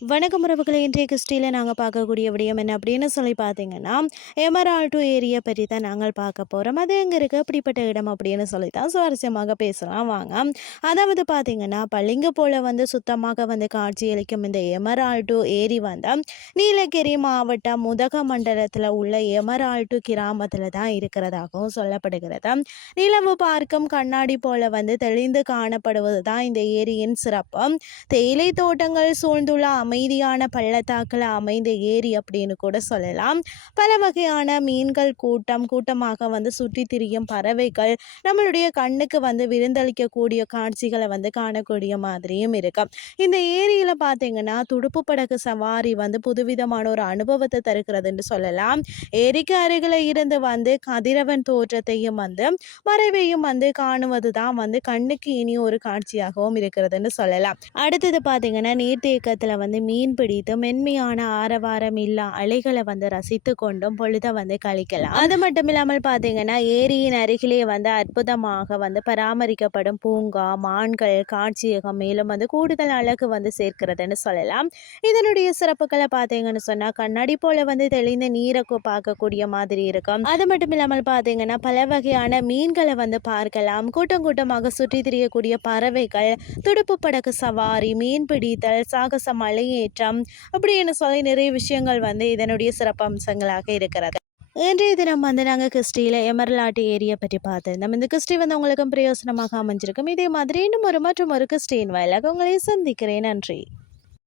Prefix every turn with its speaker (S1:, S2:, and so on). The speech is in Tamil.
S1: வணக்கம் உறவுகளை இன்றைய கிறிஸ்டியில் நாங்கள் பார்க்கக்கூடிய விடயம் என்ன அப்படின்னு சொல்லி பார்த்தீங்கன்னா எமரால்டு ஏரியா பற்றி தான் நாங்கள் பார்க்க போகிறோம் அது எங்கே இருக்குது அப்படிப்பட்ட இடம் அப்படின்னு சொல்லி தான் சுவாரஸ்யமாக பேசலாம். வாங்க. அதாவது பார்த்தீங்கன்னா பளிங்கு போல் வந்து சுத்தமாக வந்து காட்சியளிக்கும் இந்த எமரால்டு ஏரி வந்து நீலகிரி மாவட்டம் முதக மண்டலத்தில் உள்ள எமரால்டு கிராமத்தில் தான் இருக்கிறதாகவும் சொல்லப்படுகிறது. நிலவு பார்க்கும் கண்ணாடி போல வந்து தெளிந்து காணப்படுவது தான் இந்த ஏரியின் சிறப்பு. தேயிலை தோட்டங்கள் சூழ்ந்துள்ள அமைதியான பள்ளத்தாக்கில் அமைந்த ஏரி அப்படின்னு கூட சொல்லலாம். பல வகையான மீன்கள் கூட்டம் கூட்டமாக வந்து சுற்றி திரியும் பறவைகள் நம்மளுடைய கண்ணுக்கு வந்து விருந்தளிக்கக்கூடிய காட்சிகளை வந்து காணக்கூடிய மாதிரியும் இருக்கும். இந்த ஏரியில் பார்த்தீங்கன்னா துடுப்பு படகு சவாரி வந்து புதுவிதமான ஒரு அனுபவத்தை தருகிறதுன்னு சொல்லலாம். ஏரிக்கு அருகில் இருந்து வந்து கதிரவன் தோற்றத்தையும் வந்து மறைவையும் வந்து காணுவது தான் வந்து கண்ணுக்கு இனி ஒரு காட்சியாகவும் இருக்கிறதுன்னு சொல்லலாம். அடுத்தது பார்த்தீங்கன்னா நீர்த்தேக்கத்தில் வந்து மீன் பிடித்து மென்மையான ஆரவாரம் இல்லா அலைகளை வந்து ரசித்து கொண்டும் பொழுதை வந்து கழிக்கலாம். அது மட்டும் இல்லாமல் பார்த்தீங்கன்னா ஏரியின் அருகிலே வந்து அற்புதமாக வந்து பராமரிக்கப்படும் பூங்கா மான்கள் காட்சியகம் மேலும் வந்து கூடுதல் அழகு வந்து சேர்க்கிறதுன்னு சொல்லலாம். இதனுடைய சிறப்புகளை பார்த்தீங்கன்னு சொன்னால் கண்ணாடி போல வந்து தெளிந்த நீரை பார்க்கக்கூடிய மாதிரி இருக்கும். அது மட்டும் இல்லாமல் பார்த்தீங்கன்னா பல வகையான மீன்களை வந்து பார்க்கலாம். கூட்டம் கூட்டமாக சுற்றி திரியக்கூடிய பறவைகள் துடுப்பு படகு சவாரி மீன் பிடித்தல் சாகச மலையேற்றம் அப்படின்னு சொல்லி நிறைய விஷயங்கள் வந்து இதனுடைய சிறப்பம்சங்களாக இருக்கிறது. இன்றைய தினம் வந்து நாங்கள் கிறிஸ்டியில் எமர்லாட்டு ஏரியா பற்றி பார்த்துருந்தோம். இந்த கிறிஸ்டி வந்து உங்களுக்கும் பிரயோசனமாக அமைஞ்சிருக்கும். இதே மாதிரி இன்னும் ஒரு மற்றும் ஒரு கிறிஸ்டின் வாயிலாக உங்களை சந்திக்கிறேன். நன்றி.